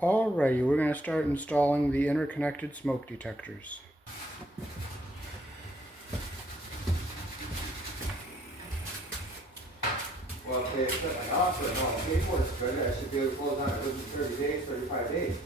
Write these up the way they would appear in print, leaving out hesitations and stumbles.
Alrighty, we're going to start installing the interconnected smoke detectors. Well, if they put my offer and all the paperwork's good, I should be able to close on it within 30 days, 35 days.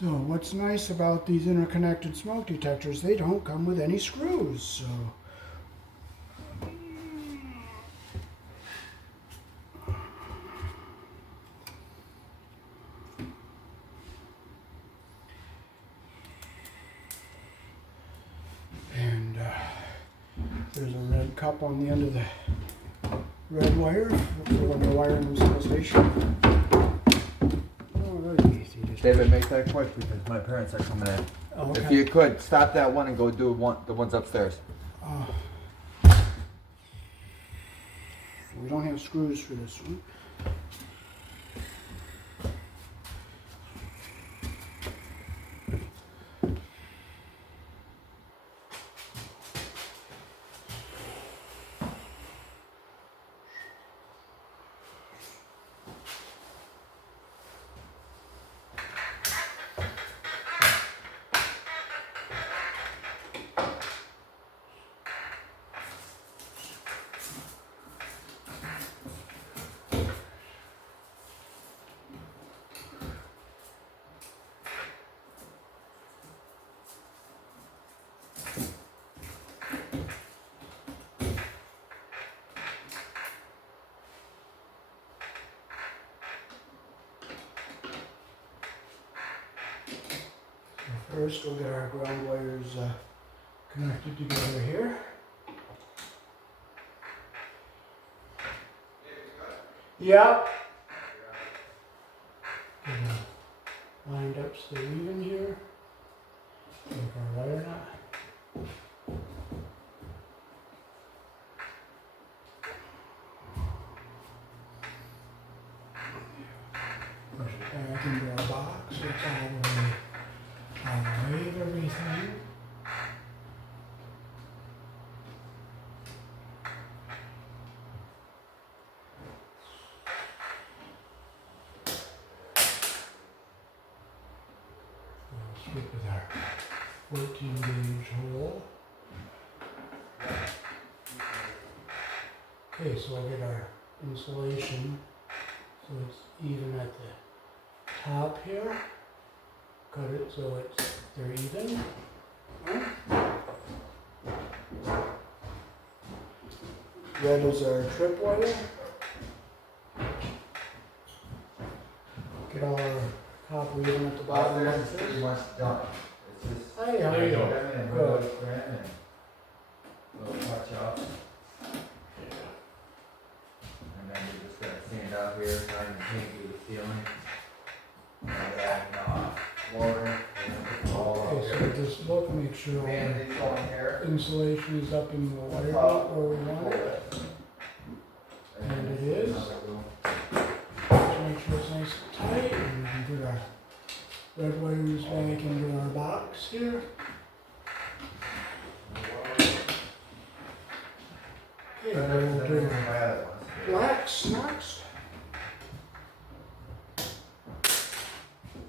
So what's nice about these interconnected smoke detectors, they don't come with any screws. So and there's a red cup on the end of the red wire for when you're wiring them to the station. David, make that quick because my parents are coming in. Oh, okay. If you could, stop that one and go do the ones upstairs. We don't have screws for this one. First, we'll get our ground wires connected together here. Yep. Lined up so they're even here. Take our wire knot. Push it back into our box. It's all the way of everything. We'll stick with our 14 gauge hole. Okay, so we'll get our insulation so it's even at the top here. Cut it so they're even. Red is our trip wire. Get all our copper even at the bottom like this. Pretty much done. It's just Hey, how are you? Good. Little touch up. And then you're just gonna stand out here, trying to paint through the ceiling. And then flooring. Okay, so just look, make sure all Band-Aids going here. the insulation is up in the wire knot where we want it. And it is. Just make sure it's nice and tight, and we can put our red wires back into our box here. Okay, then we'll do blacks next.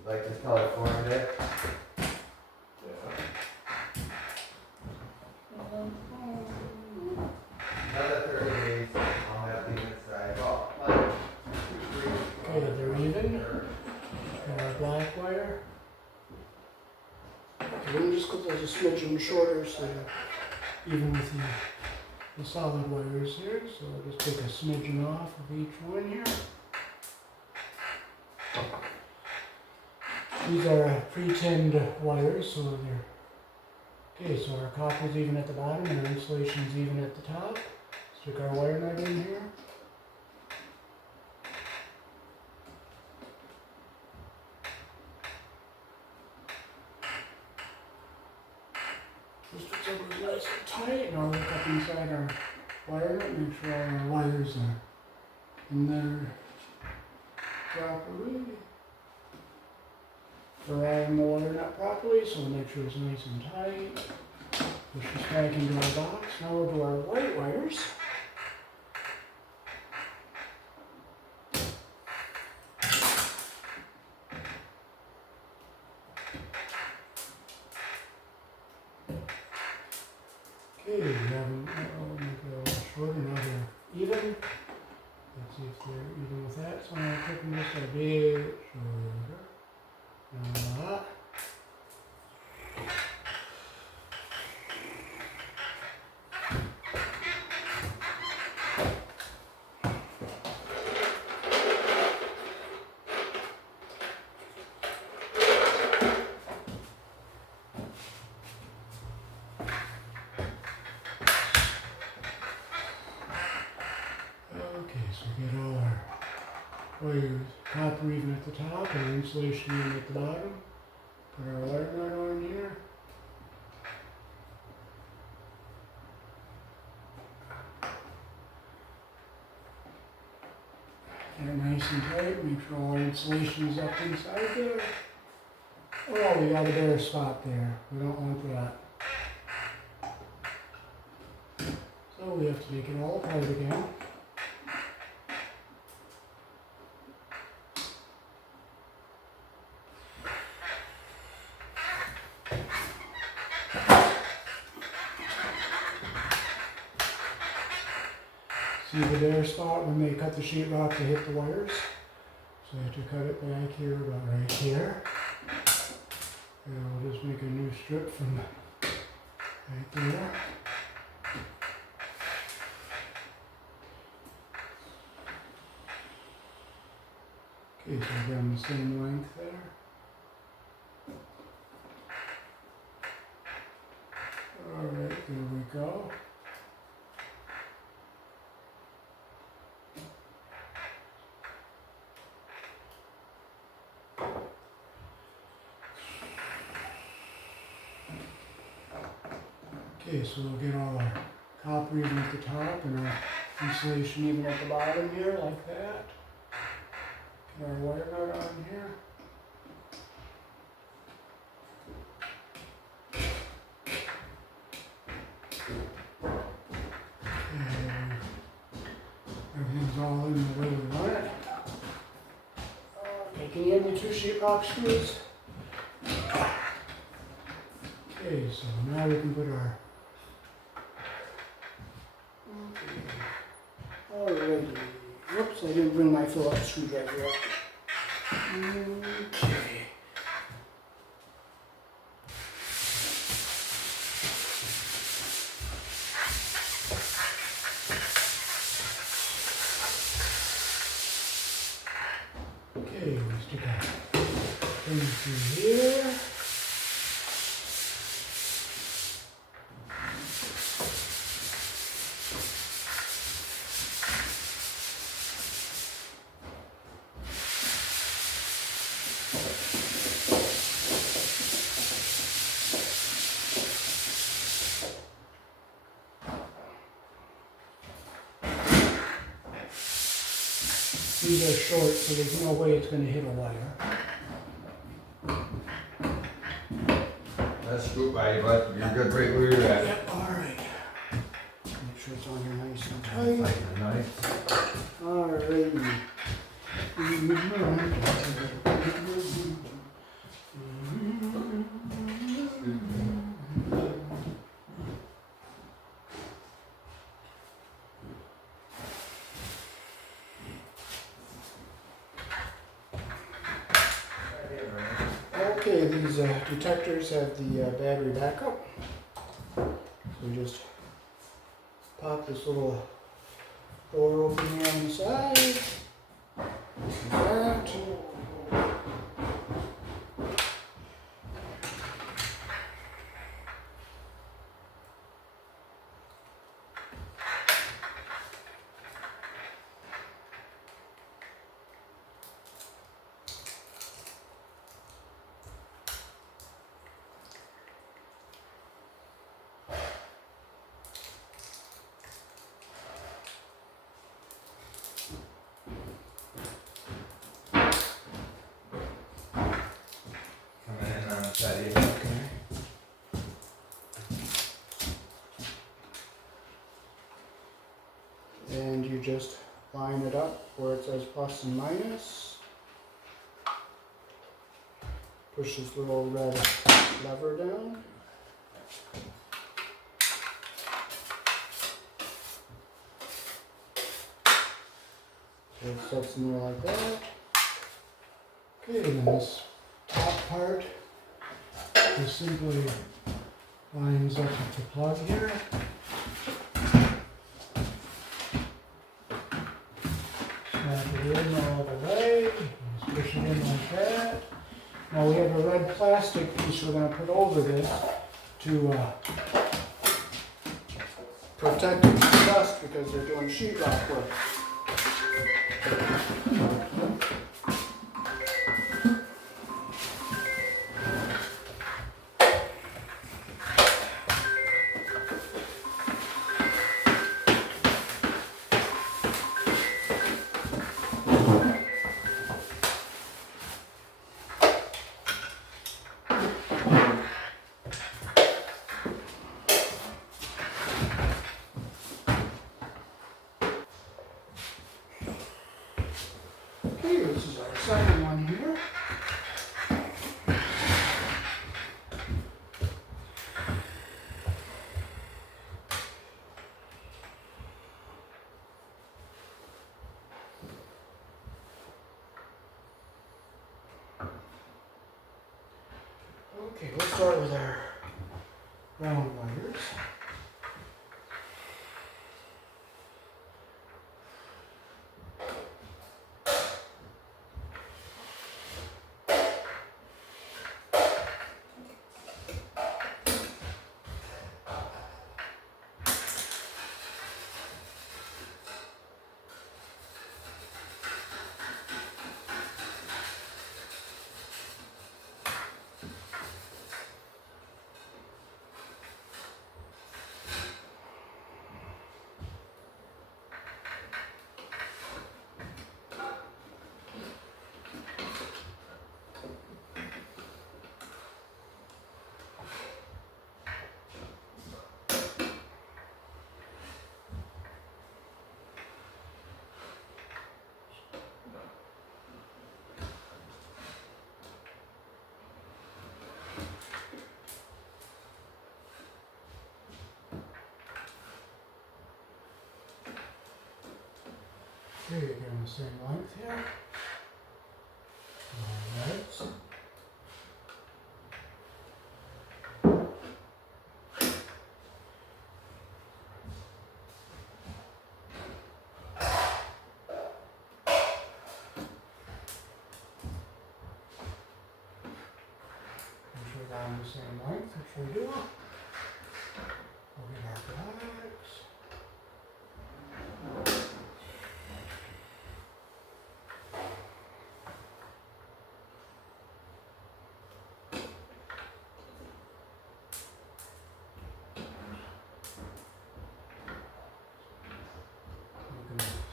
Like this color formed it. Another 30 days, I'll have the inside. there's a smidgen shorter, so even with the solid wires here, so I'll just take a smidgen off of each one here. These are pre-tinned wires, so they're okay. So our copper's even at the bottom and our insulation's even at the top. Stick our wire nut in here. Just so it goes nice and tight, and I'll look up inside our wire nut, make sure all our wires are in there properly. Around the wire nut properly, so we'll make sure it's nice and tight. Push this back into our box. Now we'll do our white wires. Okay, we have them, I'll make it a little shorter, now they're even. Let's see if they're even with that, so I'm going to click them just a bit shorter. Now that. Okay, so we get all our wires, copper even at the top and insulation even at the bottom. Put our wire nut on here. Get it nice and tight, make sure all our insulation is up inside there. Oh, we got a bare spot there. We don't want that. So we have to take it all apart again. See the bare spot when they cut the sheetrock to hit the wires? So I have to cut it back here, about right here. And we'll just make a new strip from right there. Okay, so we're on the same length there. Alright, there we go. Okay, so we'll get all our copper even at the top and our insulation even at the bottom here, like that. Get our wire nut on here. And everything's all in the way we want it. Okay, can you give me 2 sheetrock screws? Okay, so now we can put our... Alrighty. Whoops, I didn't bring my Phillips screwdriver up. Okay. Okay, we stick our thing through here. These are short, so there's no way it's going to hit a wire. That's scoop by you, bud. You're good right where you're at. Yep, alright. Make sure it's on here nice and tight. Nice. Alrighty. Okay, Okay, these detectors have the battery backup. So we just pop this little door open here on the side. Like that. Coming in on the side here. Okay. And you just line it up where it says plus and minus. Push this little red lever down. So it sets in there like that. Okay, then this top part just simply lines up with the plug here. Snap it in all the way. Just push it in like that. Now we have a red plastic piece we're going to put over this to protect it from dust because they're doing sheetrock work. Okay, this is our second one here. Okay, we'll start with our ground wires. Okay, again the same length here. Alright. Make sure we're on the same length, which we do. We'll get our blacks.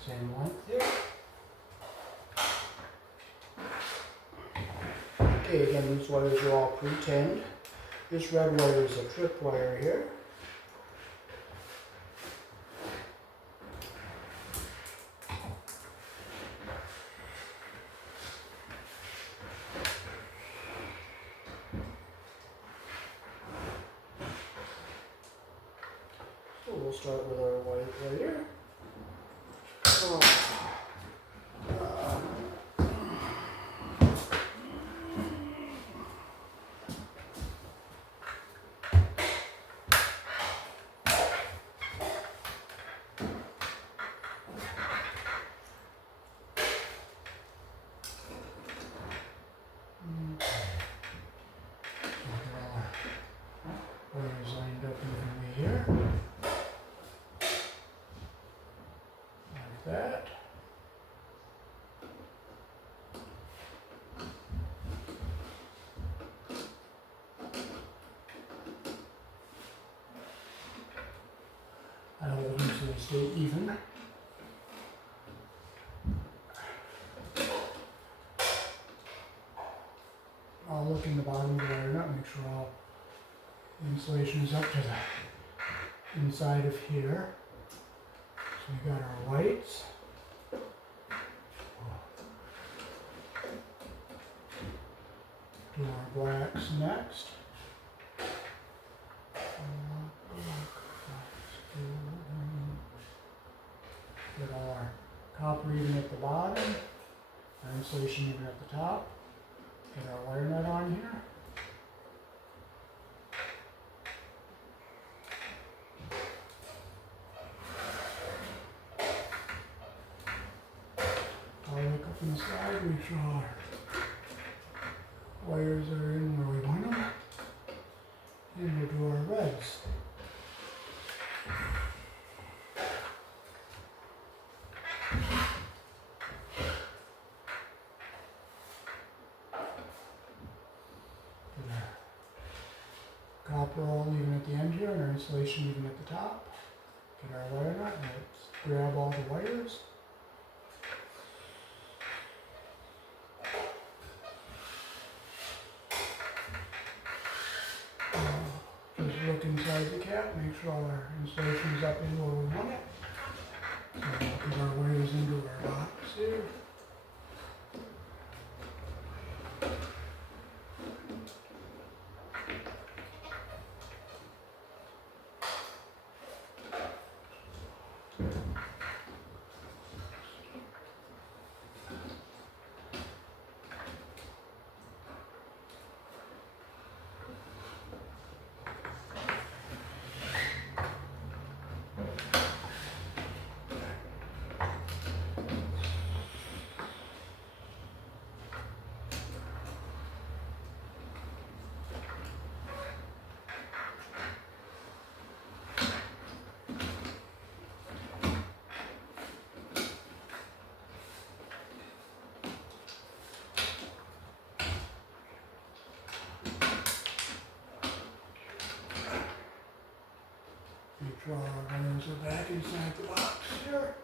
Same length here. Okay, again, these wires are all pre-tinned. This red wire is a trip wire here. So we'll start with our white wire. that. I hold them so they stay even. I'll look in the bottom of the wire nut, make sure all the insulation is up to the inside of here. So we got our whites. Do our blacks next. Get all our copper even at the bottom, our insulation even at the top. Get our wire nut on here. I'll look up on the side, make sure our wires are in where we want them. And we'll do our reds. Get our copper all even at the end here and our insulation even at the top. Get our wire nut and let's grab all the wires. Just look inside the cap, make sure all our insulation is up in where we want it. So we'll put our wires into our box here. Make sure our wires are back inside the box here.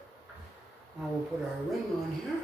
Now we'll put our ring on here.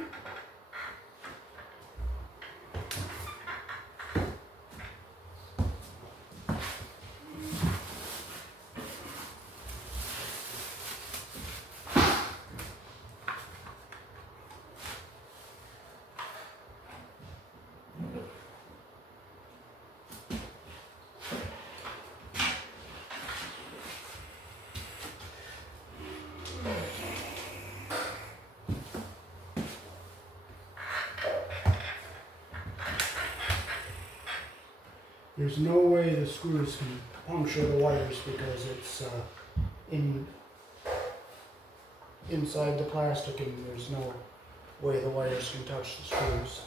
There's no way the screws can puncture the wires because it's inside the plastic and there's no way the wires can touch the screws.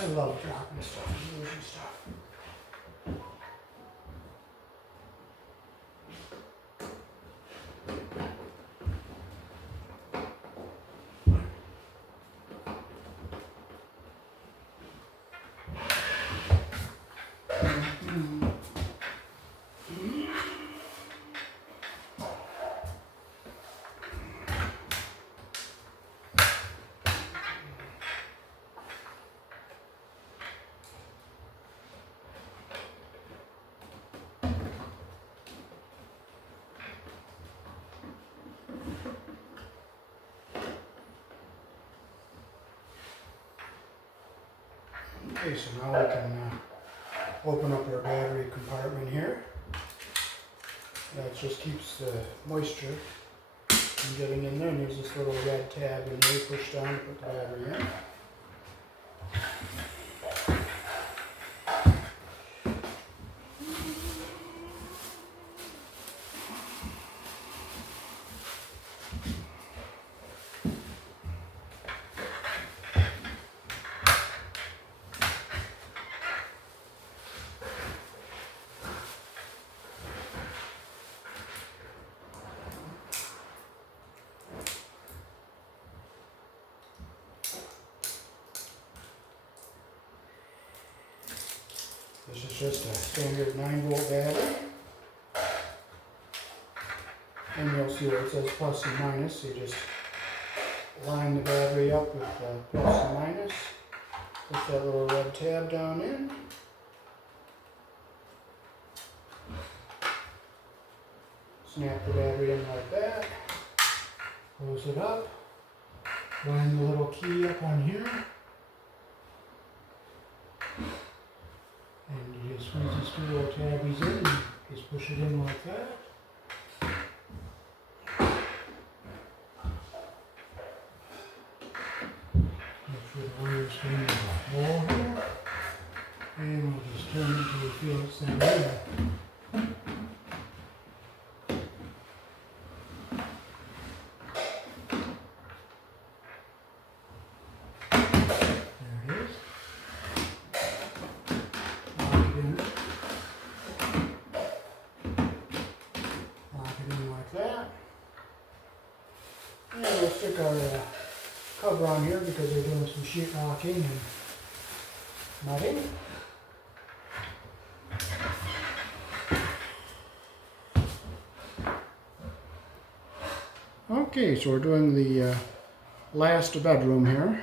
I love dropping stuff and losing stuff. Okay, so now we can open up our battery compartment here. That just keeps the moisture from getting in there. And there's this little red tab in there, push down to put the battery in. is just a standard 9-volt battery. And you'll see where it says plus and minus. You just line the battery up with plus and minus. Put that little red tab down in. Snap the battery in like that. Close it up. Line the little key up on here. And you just squeeze these 2 little tabbies in and just push it in like that. Make sure the wires stay in the hole here. And we'll just turn it until we feel it's that way. And we'll stick our cover on here because we're doing some sheet rocking and mudding. Okay, so we're doing the last bedroom here.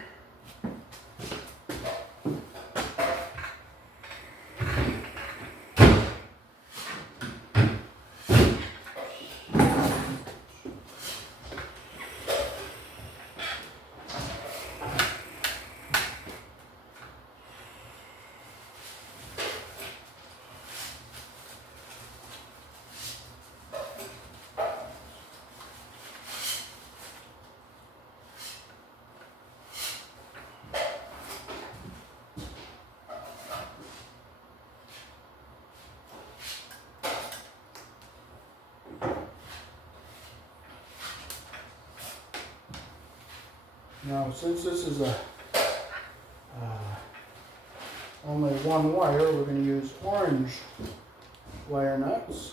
Now, since this is a only one wire, we're going to use orange wire nuts.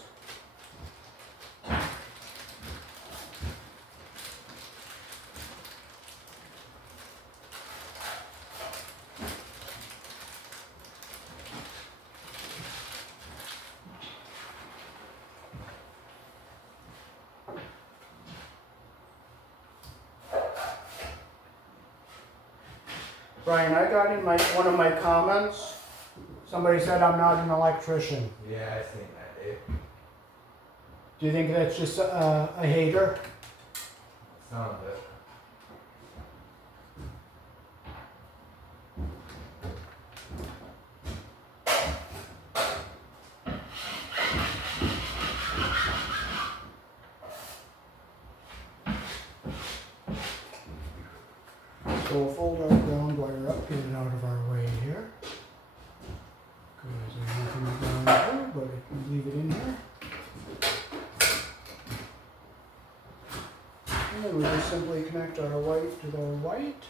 Brian, I got in one of my comments, somebody said I'm not an electrician. Yeah, I seen that, Dave. Do you think that's just a hater? Some of it. So we'll fold our ground wire up, get it out of our way here. Because there's nothing down here, but I can leave it in here. And then we just simply connect our white to the white.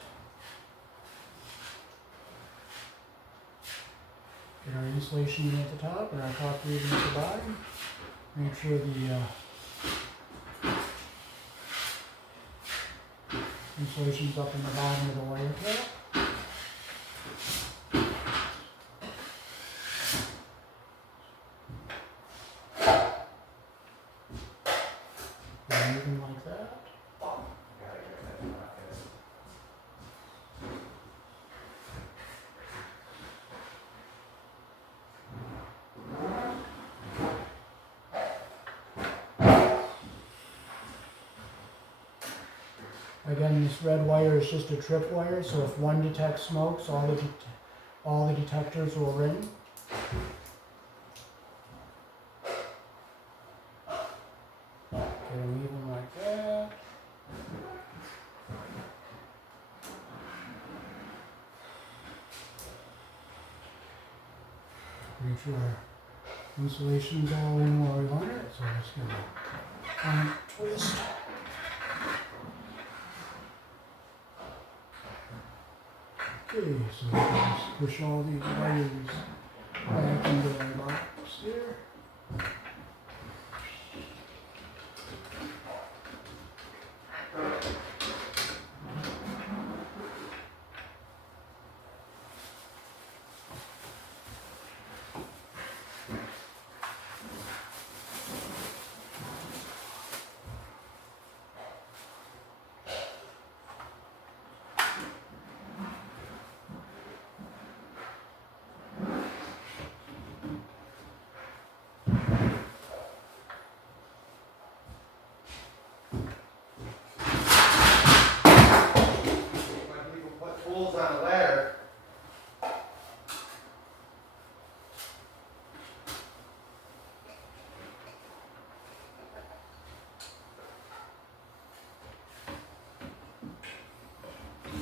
Get our insulation at the top and our copper even at the bottom. Make sure the insulation's up in the bottom of the wire cap. And even like that. Again, this red wire is just a trip wire, so if one detects smokes, all the detectors will ring. Get them even like that. Make sure our insulation's all in where we want it, so I'm just gonna twist. Okay, so we can just push all these wires back into our box here.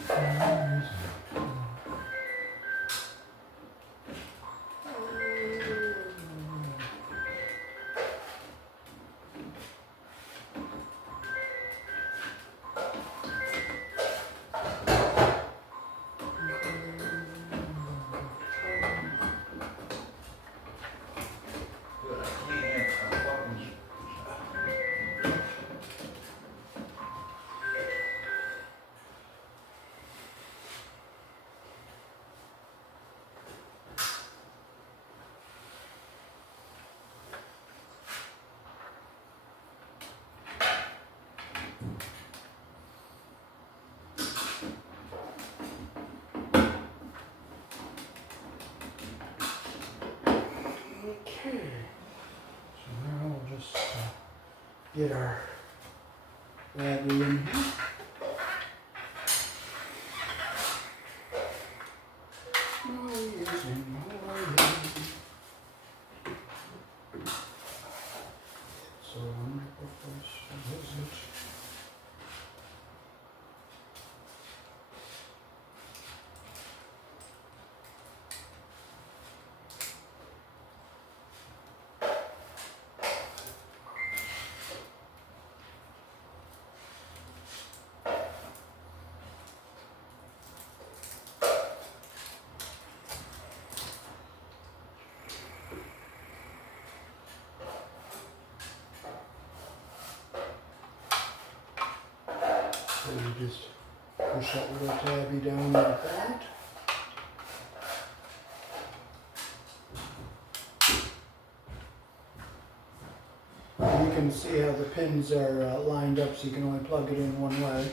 Dude, I can't hear. I'm fucking. Okay. So now we'll just get our battery in here. So wonderful place to visit. So you just push that little tabby down like that. And you can see how the pins are lined up, so you can only plug it in one way.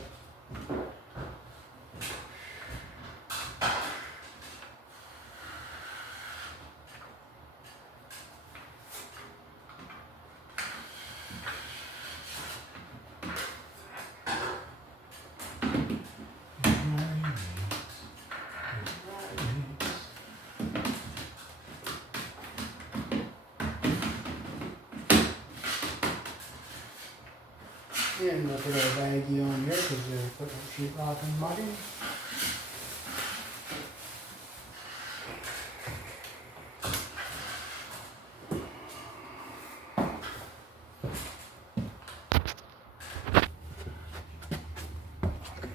And we'll put our baggie on here because they're putting sheetrock and muddy.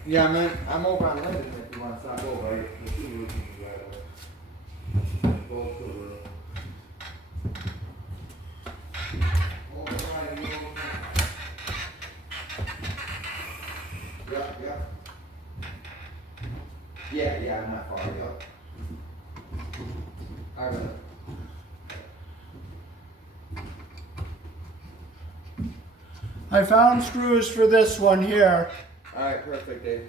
Yeah, man, I'm over on Linden if you want to stop over. We'll see what we can do right away. Go to the room. Yeah, I'm not far, Alright. I found screws for this one here, Alright, perfect, Dave.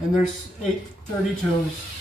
and there's 832s.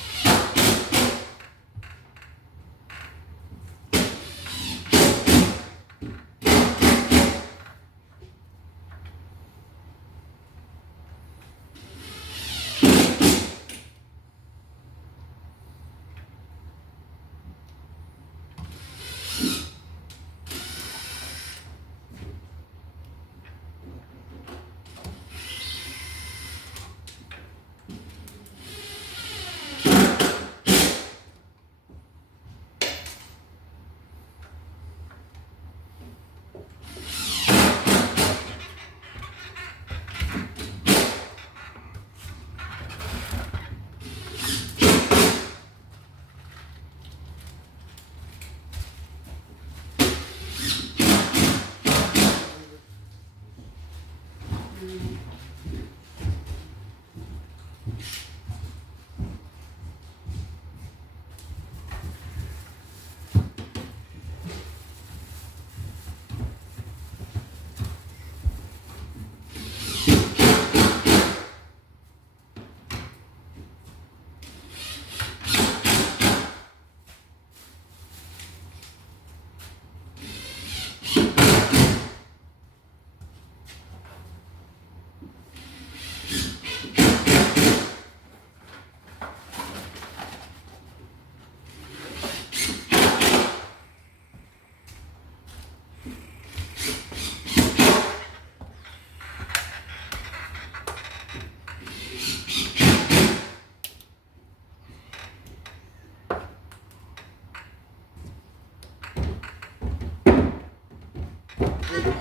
David,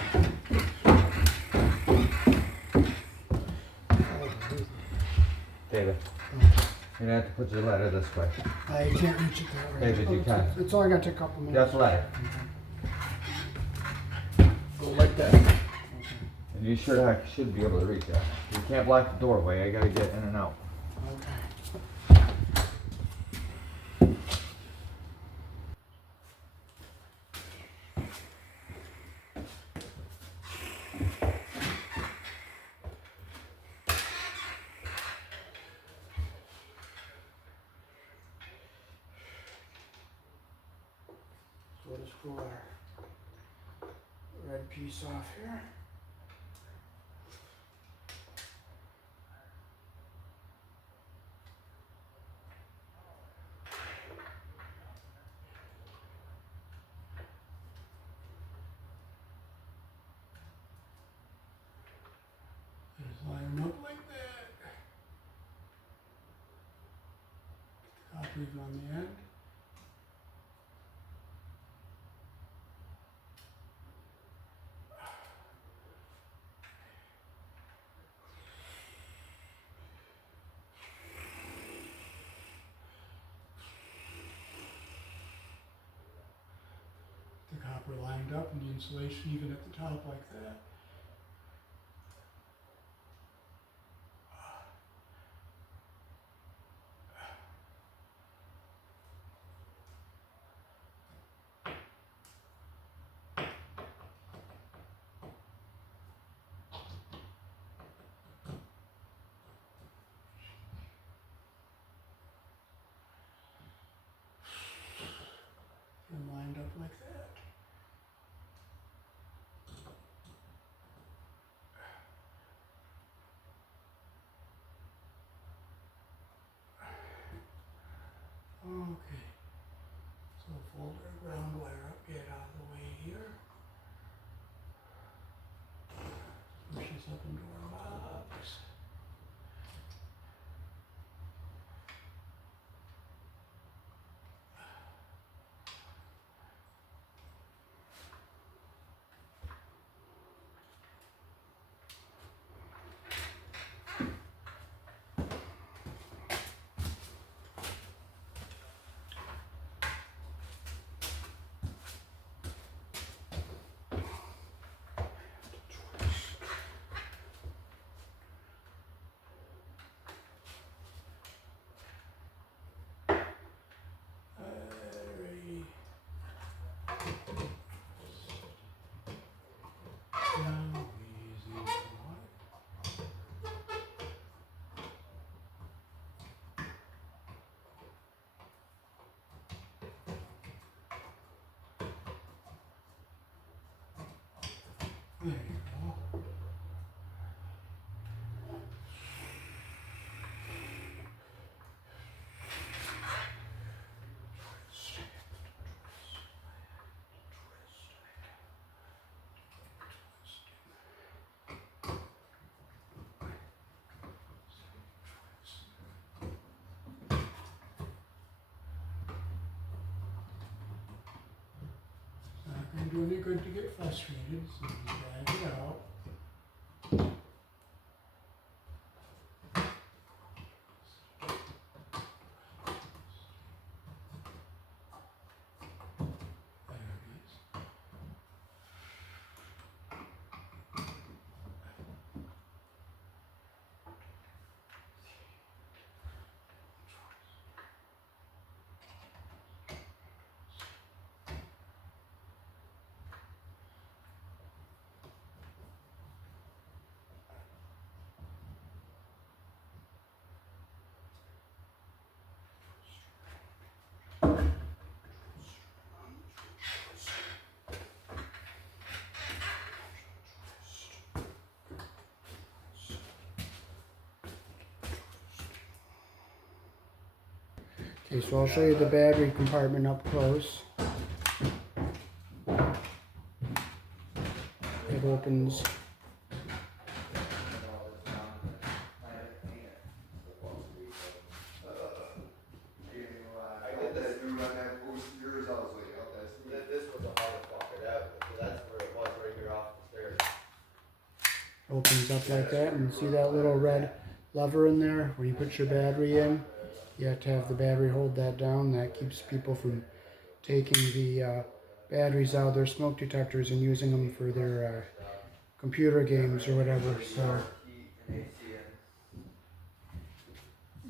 you're gonna have to put your letter this way. I can't reach it that way. David, you can. It's only gonna take a couple minutes. Just letter. Go like that. And you should be able to reach that. You can't block the doorway. I gotta get in and out. Okay. So let's pull our red piece off here. Just line them up like that. Copies on the end. The copper lined up and the insulation even at the top like that. And lined up like that. Okay. So fold our ground wire up, get out of the way here. Push this up into our box. Alrighty. Now easy one. There you go. Not gonna do any good to get frustrated, so you drag it out. There it is. Okay, so I'll show you the battery compartment up close. It opens. This was a hard fucker. That's where it was right here off opens up like that, and see that little red lever in there? When you put your battery in, you have to have the battery hold that down. That keeps people from taking the batteries out of their smoke detectors and using them for their computer games or whatever. So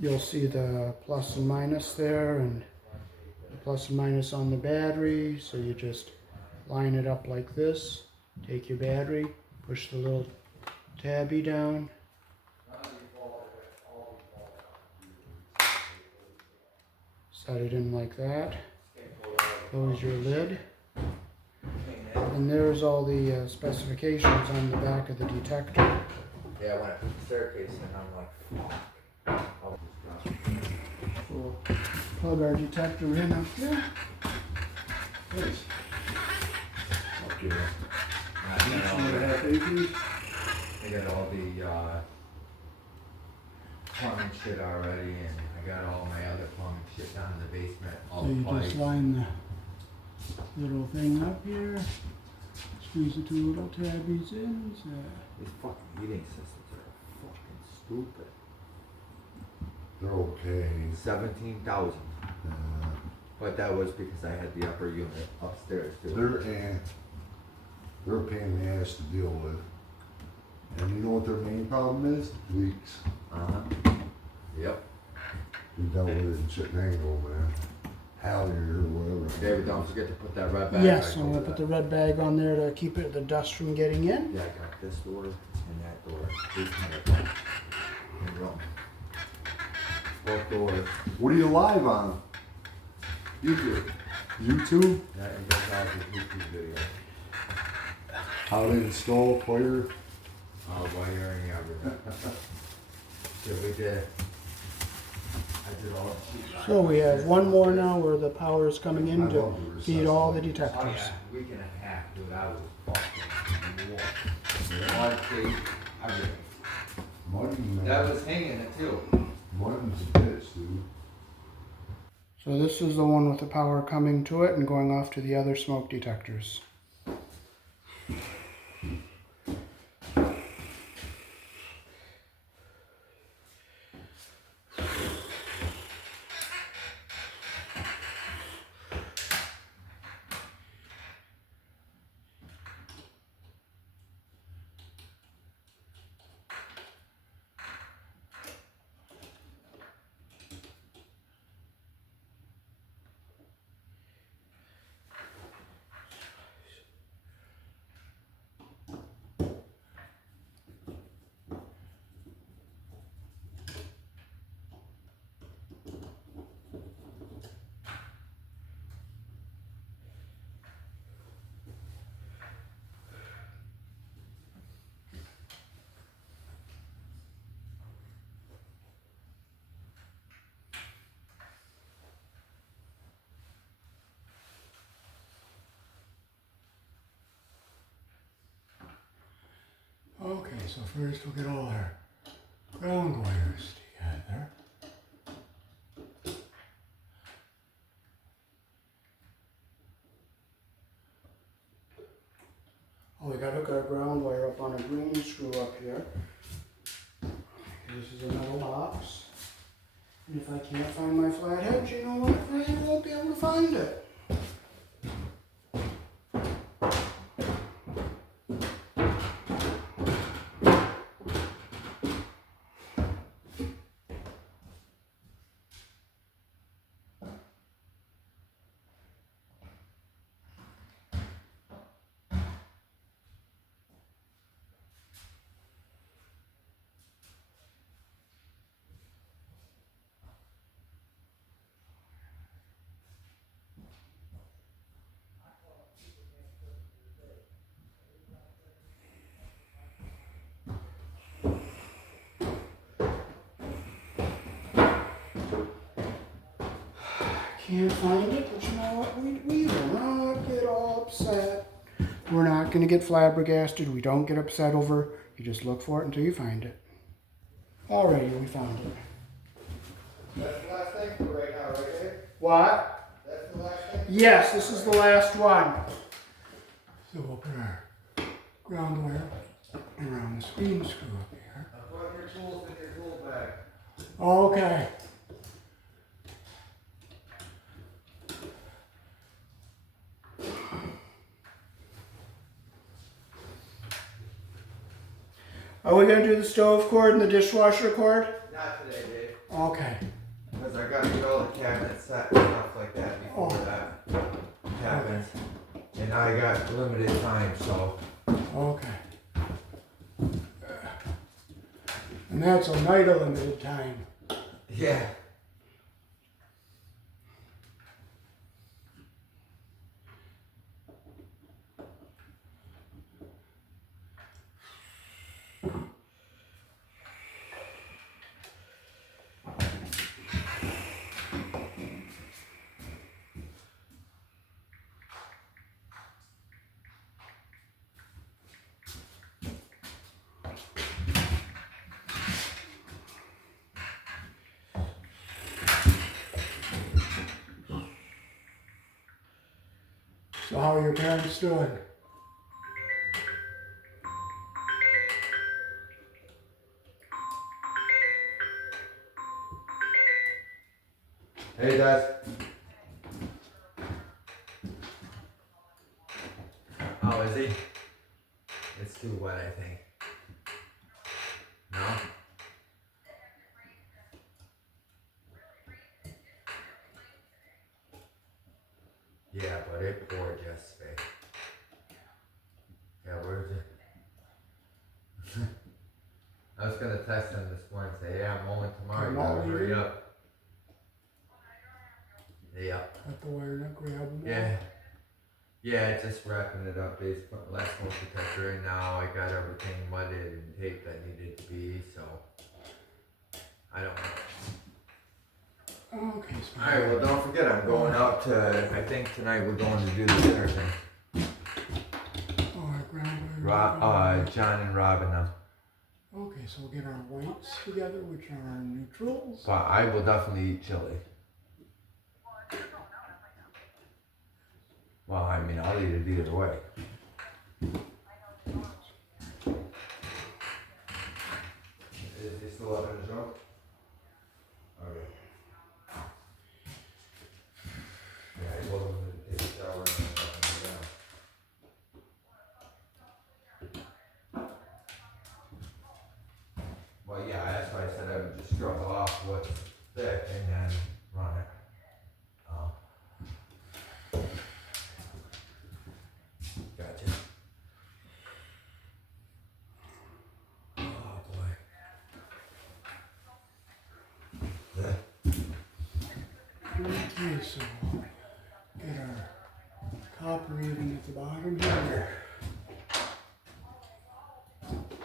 you'll see the plus and minus there, and the plus and minus on the battery. So you just line it up like this, take your battery, push the little tabby down, set it in like that, close your lid, and there's all the specifications on the back of the detector. Yeah, when I put the staircase in, I'm like, fuck. We'll plug our detector in up there. Nice. Okay. I got all the plumbing shit already, and I got all my other plumbing shit down in the basement. All So the you pipes. just line the little thing up here, squeeze the two little tabbies in. So These fucking heating systems are fucking stupid. They're okay. 17,000. But that was because I had the upper unit upstairs too. They're a pain in the ass to deal with. And you know what their main problem is? Leaks. Yep. We dealt with it in Chittagong, man. Halyard or whatever. David, don't forget to put that red bag. yes, back I'm over gonna put the that. red bag on there to keep the dust from getting in. Yeah, I got this door and that door. And room. Both doors. What are you live on? YouTube. YouTube? Yeah, and goes out the YouTube video. How to install fire? Wiring everything. Yeah, we did. I did all the sheet. So we have one more now where the power is coming in I to love the feed all the Oh detectors. yeah, week and a half, dude, I was fucking warm. Water tape, everything. Muddy, man. That was hanging it too. Muddy's a bitch, dude. So this is the one with the power coming to it and going off to the other smoke detectors. Okay, so first we'll get all our ground wires together. Oh, we gotta hook our ground wire up on a green screw up here. This is a metal box. And if I can't find my flathead, you know what? I won't be able to find it. Can't find it, but you know what? We will not get all upset. We're not going to get flabbergasted. We don't get upset over. You just look for it until you find it. Alrighty, we found it. That's the last thing for right now, right there? What? That's the last thing? Yes, this is the last one. So we'll put our ground wire around the screen screw up here. I'm putting your tools in your tool bag. Okay. Are we gonna do the stove cord and the dishwasher cord? Not today, Dave. Okay. Because I gotta get all the cabinets set and stuff like that before Oh. that happens. And I got limited time, so. Okay. And that's a night of limited time. Yeah. So how are your parents doing? Hey, Dad. Oh, is he? It's too wet, I think. No? Yeah, but it poured yesterday. Yeah, where's it? I was gonna text him this morning and say, yeah, I'm mowing tomorrow, you gotta hurry up. Yeah. Got the wire nut grab them. Yeah. Yeah, just wrapping it up. Dave's putting last smoke detector in now. I got everything mudded and taped that needed to be, so I don't know. Okay, so Alright, well don't forget I'm going out to, I think tonight we're going to do the dinner thing. our ground wire. John and Rob and them. Okay, so we'll get our whites together, which are our neutrals. But I will definitely eat chili. Well, I mean, I'll eat it either way. Is he still up in his room? Okay. Yeah, he wasn't going to take a shower and stuff down. Well, yeah, that's why I said I would just scrub off what's thick and then run it. Gotcha. Oh boy. Okay, so get our copper even at the bottom here.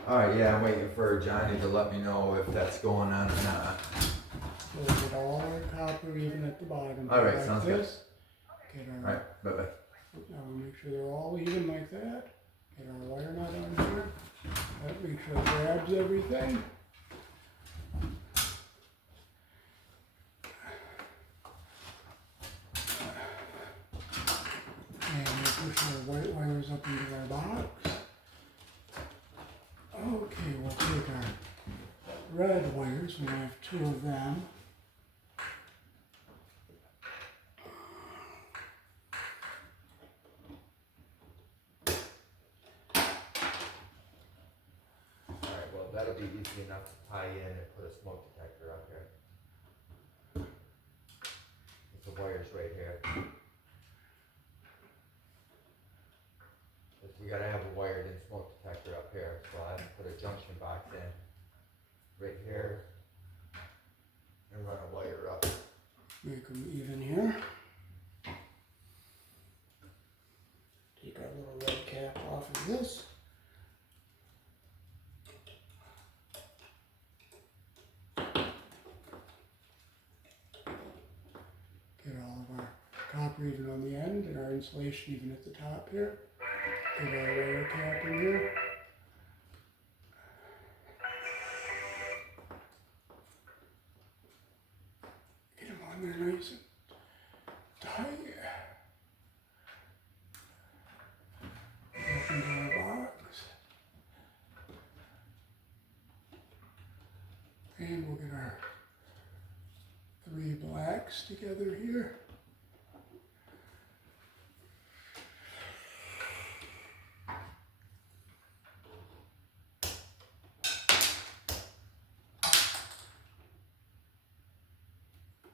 Alright, yeah, I'm waiting for Johnny to let me know if that's going on or not. So we'll get all our copper even at the bottom. All right, like sounds good. this. Get our, Alright, bye bye. now we'll make sure they're all even like that. Get our wire nut on here. Make sure it grabs everything. And we'll push our white wires up into our box. Okay, we'll take our red wires, we have 2 of them. Alright, well that'll be easy enough to tie in and put a smoke detector up here. The wires right here. We gotta have a wired in smoke detector up here, so I have to put a junction box in right here and run a wire up. Make them even here. Take our little red cap off of this. Get all of our copper even on the end and our insulation even at the top here. Get our wire cap in here. Get them on there nice and tight. Up into our box. backs together here.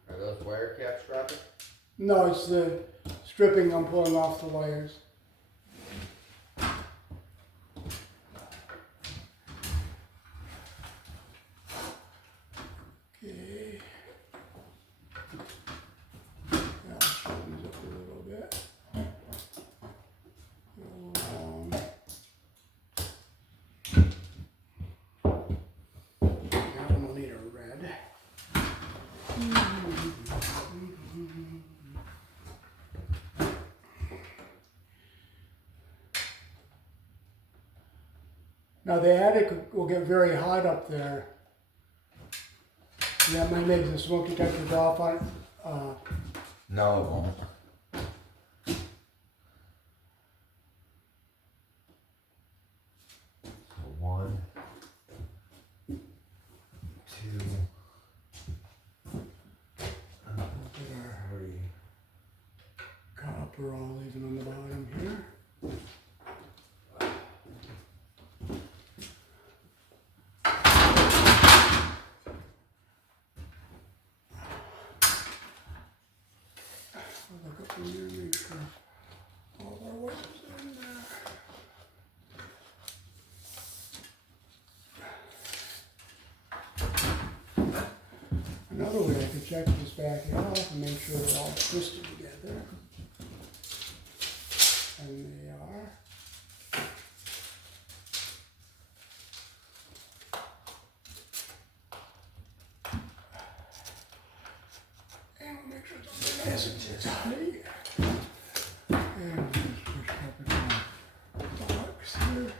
Are those wire caps dropping? No, it's the stripping I'm pulling off the wires. Okay. Now I'll shorten these up a little bit. Go along. That one will need a red. Now the attic will get very hot up there. And that might make the smoke detectors off on. No, it won't. So 1, 2. Put our 3. copper all even on the bottom here. I'll look up in here and make sure all our wires are in there. Another way I could check this back off and make sure they're all twisted together. And they are. And we'll make sure it's nice and tight. And just push up and down the box here.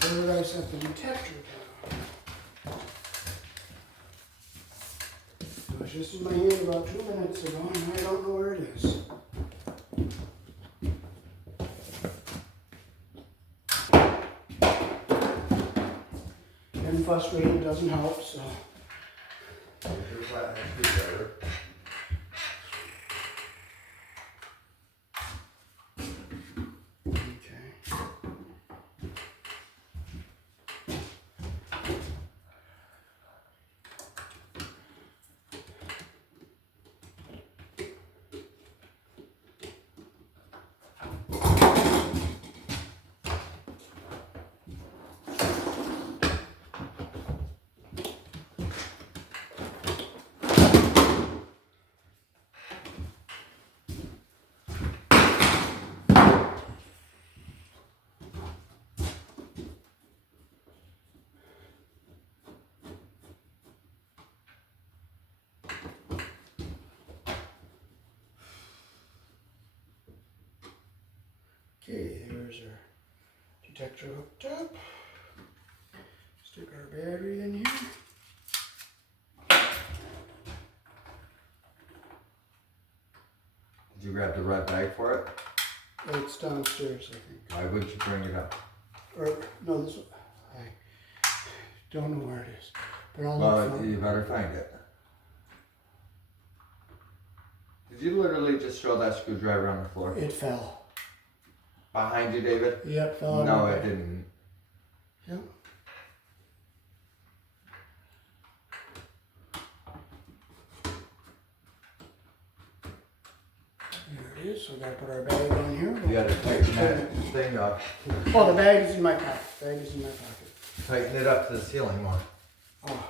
Where did I set the detector down? It was just in my hand about 2 minutes ago and I don't know where it is. Getting frustrated doesn't help, so. Your flat screwdriver. Okay. Okay, there's our detector hooked up. Stick our battery in here. Did you grab the red bag for it? It's downstairs, I think. Why would you bring it up? Or, no, this one. I don't know where it is. But I'll look Well, for you it. better find it. Did you literally just throw that screwdriver on the floor? It fell. Behind you, David? Yep, fell. No, it didn't. Yep. There it is. So we gotta put our bag on here. You gotta tighten that thing up. Oh, the bag is in my pocket. Bag is in my pocket. Tighten it up to the ceiling more. Oh.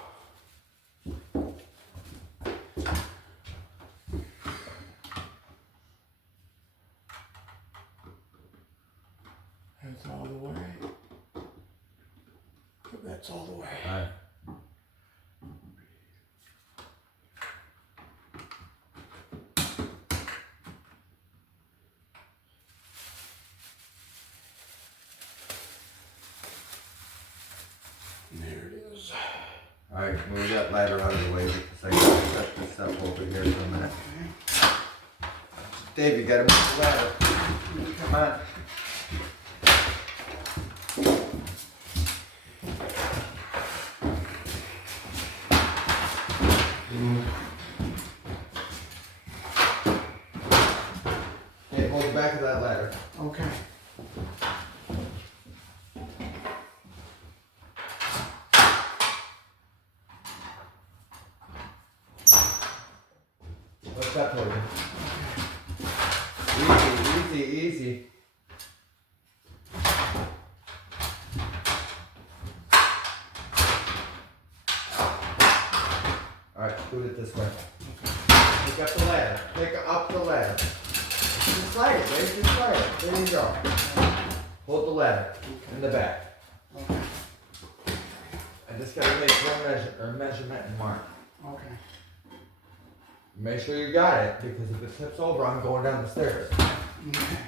That's all the way. That's all the way. Alright. There it is. Alright, move that ladder out of the way because I gotta set this stuff over here for a minute. Dave, you gotta move the ladder. Come on. Okay, hold the back of that ladder. Okay. What's that for you? Easy, easy, easy. Alright, scoot it this way. Pick up the ladder. Pick up the ladder. Just slide it, Dave. Just slide it. There you go. Hold the ladder in the back. Okay. I just gotta make one measurement and mark. Okay. Make sure you got it, because if it tips over, I'm going down the stairs. Okay.